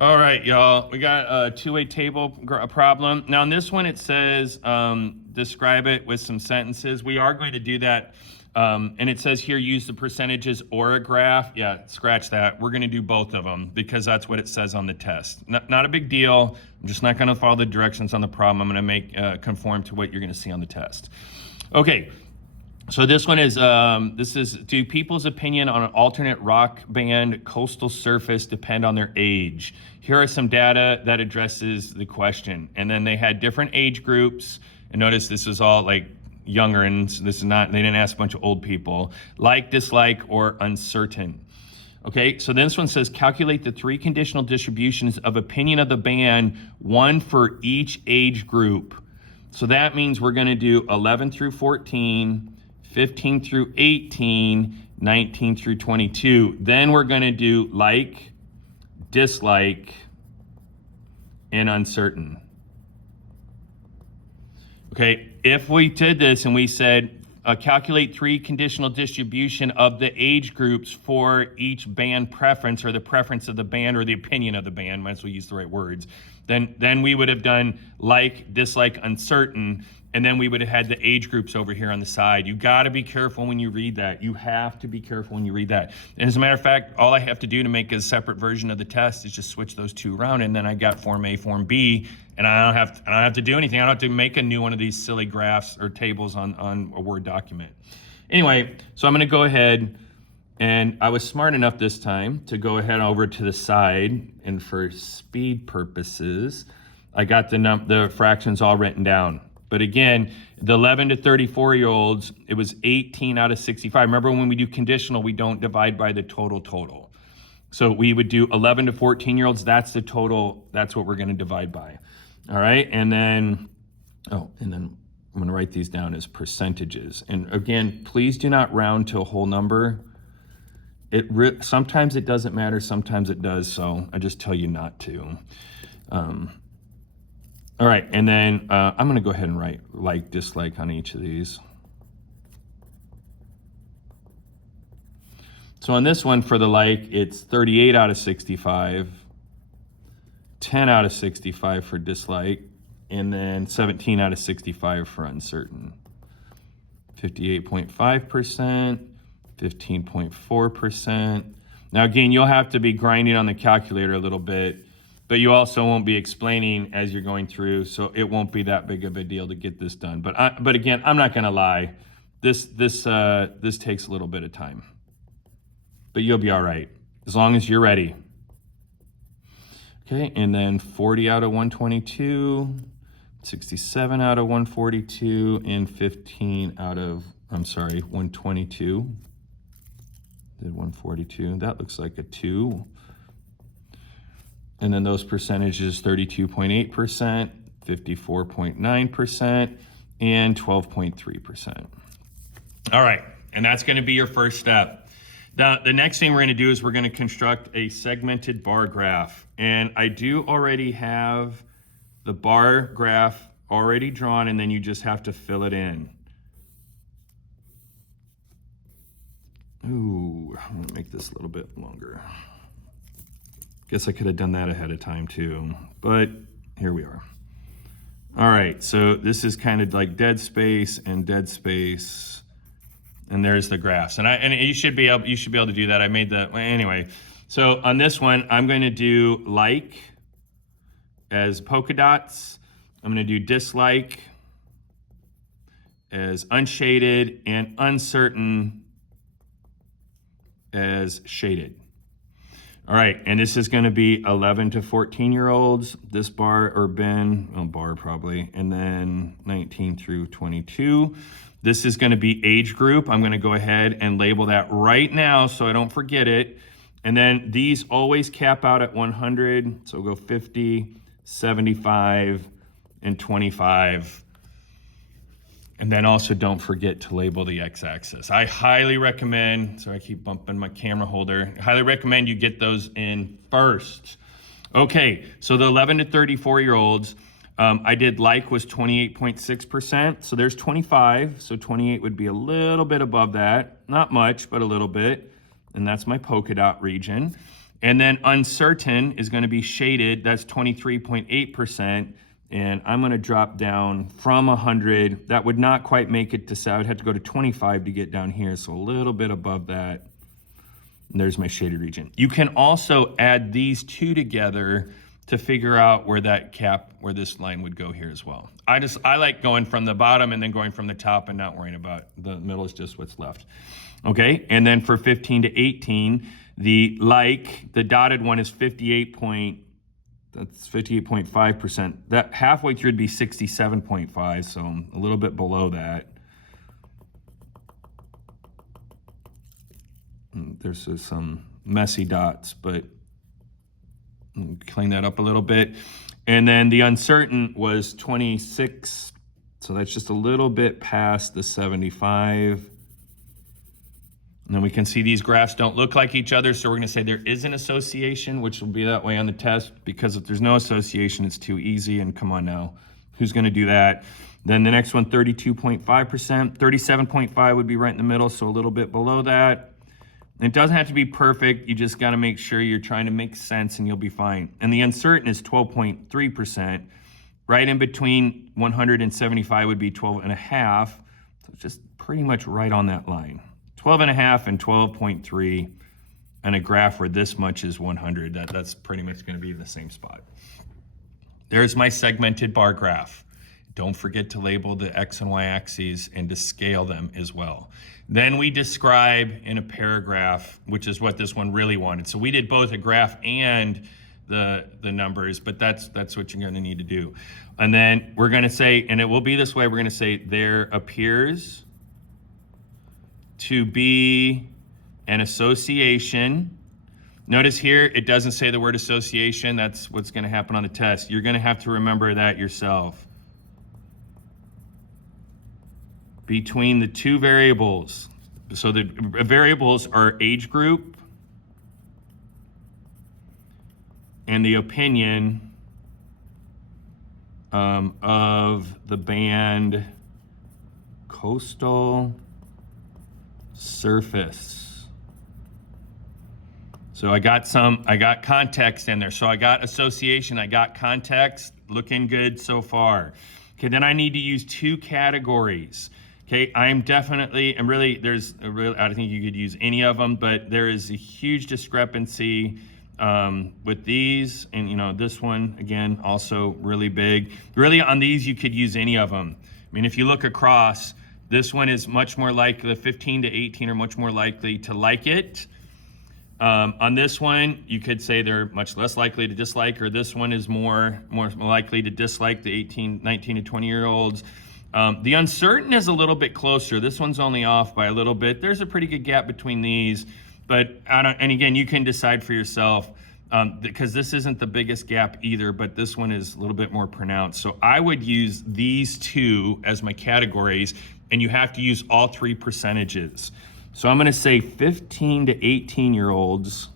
All right, y'all. We got a two-way table problem. Now, in this one, it says describe it with some sentences. We are going to do that. And it says here, use the percentages or a graph. Yeah, scratch that. We're going to do both of them because that's what it says on the test. Not a big deal. I'm just not going to follow the directions on the problem. I'm going to make conform to what you're going to see on the test. Okay. So this one is, do people's opinion on an alternate rock band coastal surface depend on their age? Here are some data that addresses the question. And then they had different age groups. And notice this is all like younger, and this is not, they didn't ask a bunch of old people. Like, dislike, or uncertain. Okay, so this one says calculate the three conditional distributions of opinion of the band, one for each age group. So that means we're gonna do 11 through 14, 15 through 18, 19 through 22. Then we're going to do like, dislike, and uncertain. Okay, if we did this and we said calculate three conditional distribution of the age groups for each band preference, or the preference of the band, or the opinion of the band, might as well use the right words, then we would have done like, dislike, uncertain, and then we would have had the age groups over here on the side. You got to be careful when you read that. You have to be careful when you read that. And as a matter of fact, all I have to do to make a separate version of the test is just switch those two around, and then I got Form A, Form B, and I don't have to do anything. I don't have to make a new one of these silly graphs or tables on a Word document. Anyway, so I'm going to go ahead, and I was smart enough this time to go ahead over to the side, and for speed purposes, I got the fractions all written down. But again, the 11 to 34-year-olds, it was 18 out of 65. Remember, when we do conditional, we don't divide by the total. So we would do 11 to 14-year-olds, that's the total, that's what we're going to divide by. All right, and then I'm going to write these down as percentages. And again, please do not round to a whole number. Sometimes it doesn't matter, sometimes it does, so I just tell you not to. All right, and then I'm going to go ahead and write like, dislike on each of these. So on this one, for the like, it's 38 out of 65, 10 out of 65 for dislike, and then 17 out of 65 for uncertain. 58.5%, 15.4%. Now again, you'll have to be grinding on the calculator a little bit, but you also won't be explaining as you're going through, so it won't be that big of a deal to get this done. But again, I'm not going to lie. This takes a little bit of time, but you'll be all right as long as you're ready. Okay, and then 40 out of 122, 67 out of 142, and 122. Did 142. That looks like a 2. And then those percentages, 32.8%, 54.9%, and 12.3%. All right, and that's going to be your first step. The next thing we're going to do is we're going to construct a segmented bar graph. And I do already have the bar graph already drawn, and then you just have to fill it in. Ooh, I'm going to make this a little bit longer. Guess I could have done that ahead of time too, but here we are. All right, so this is kind of like dead space and dead space, and there's the graphs. And you should be able to do that. I made the anyway. So on this one, I'm going to do like as polka dots. I'm going to do dislike as unshaded, and uncertain as shaded. All right, and this is going to be 11 to 14-year-olds, this bar, or bar probably, and then 19 through 22. This is going to be age group. I'm going to go ahead and label that right now so I don't forget it. And then these always cap out at 100, so we'll go 50, 75, and 25. And then also don't forget to label the x-axis. I highly recommend, sorry I keep bumping my camera holder, highly recommend you get those in first. Okay, so the 11 to 34-year-olds, I did like was 28.6%, so there's 25, so 28 would be a little bit above that. Not much, but a little bit, and that's my polka dot region. And then uncertain is going to be shaded. That's 23.8%. And I'm going to drop down from 100. That would not quite make it to, I would have to go to 25 to get down here. So a little bit above that. And there's my shaded region. You can also add these two together to figure out where that cap, where this line would go here as well. I like going from the bottom and then going from the top and not worrying about the middle is just what's left. Okay, and then for 15 to 18, the dotted one is 58.5%. That halfway through would be 67.5, so a little bit below that. There's some messy dots, but clean that up a little bit. And then the uncertain was 26, so that's just a little bit past the 75. And then we can see these graphs don't look like each other, so we're going to say there is an association, which will be that way on the test, because if there's no association, it's too easy, and come on now, who's going to do that? Then the next one, 32.5%. 37.5 would be right in the middle, so a little bit below that. It doesn't have to be perfect. You just got to make sure you're trying to make sense and you'll be fine. And the uncertain is 12.3%. Right in between 175 would be 12.5. So it's just pretty much right on that line. 12.5 and 12.3. And a graph where this much is 100. That's pretty much going to be the same spot. There's my segmented bar graph. Don't forget to label the X and Y axes and to scale them as well. Then we describe in a paragraph, which is what this one really wanted. So we did both a graph and the numbers, but that's what you're gonna need to do. And then we're gonna say, and it will be this way, we're gonna say there appears to be an association. Notice here, it doesn't say the word association. That's what's gonna happen on the test. You're gonna have to remember that yourself. Between the two variables. So the variables are age group and the opinion of the band coastal surface. So I got context in there. So I got association, I got context, looking good so far. Okay, then I need to use two categories. Okay, I think you could use any of them, but there is a huge discrepancy with these, and this one, again, also really big. Really on these, you could use any of them. I mean, if you look across, this one is much more likely, the 15 to 18 are much more likely to like it. On this one, you could say they're much less likely to dislike, or this one is more likely to dislike the 19 to 20-year-olds. The uncertain is a little bit closer. This one's only off by a little bit. There's a pretty good gap between these, but and again, you can decide for yourself because this isn't the biggest gap either, but this one is a little bit more pronounced. So I would use these two as my categories, and you have to use all three percentages. So I'm going to say 15 to 18-year-olds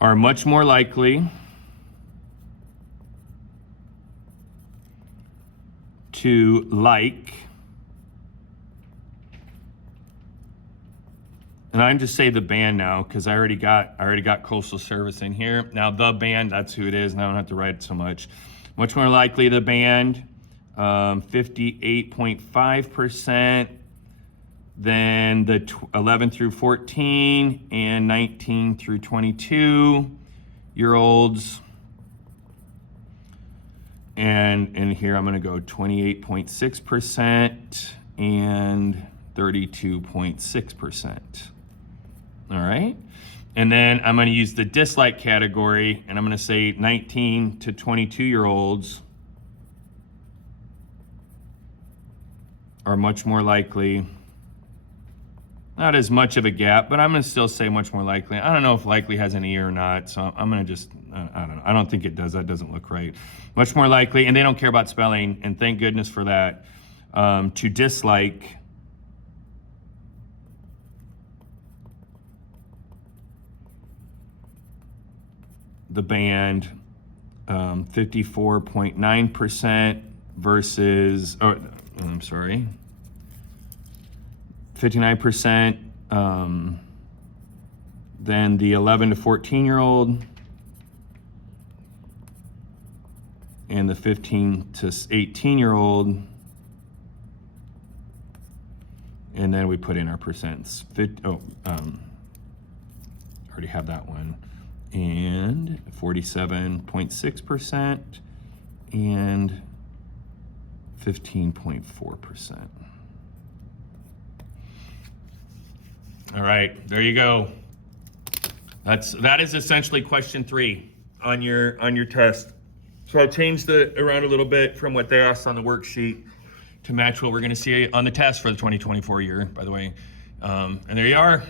are much more likely to like, and I'm just say the band now because I already got Coastal Service in here. Now the band, that's who it is. Now I don't have to write so much. Much more likely the band, 58.5%. Then the 11 through 14 and 19 through 22-year-olds. And in here, I'm going to go 28.6% and 32.6%. All right. And then I'm going to use the dislike category, and I'm going to say 19 to 22-year-olds are much more likely. Not as much of a gap, but I'm going to still say much more likely. I don't know if likely has an E or not, so I'm going to just, I don't know. I don't think it does. That doesn't look right. Much more likely, and they don't care about spelling, and thank goodness for that, to dislike the band, 54.9% versus, I'm sorry, 59%. Then the 11 to 14-year-old, and the 15 to 18-year-old, and then we put in our percents. Already have that one, and 47.6% and 15.4%. All right, there you go. That is essentially question 3 on your test. So I changed it around a little bit from what they asked on the worksheet to match what we're going to see on the test for the 2024 year, by the way. And there you are.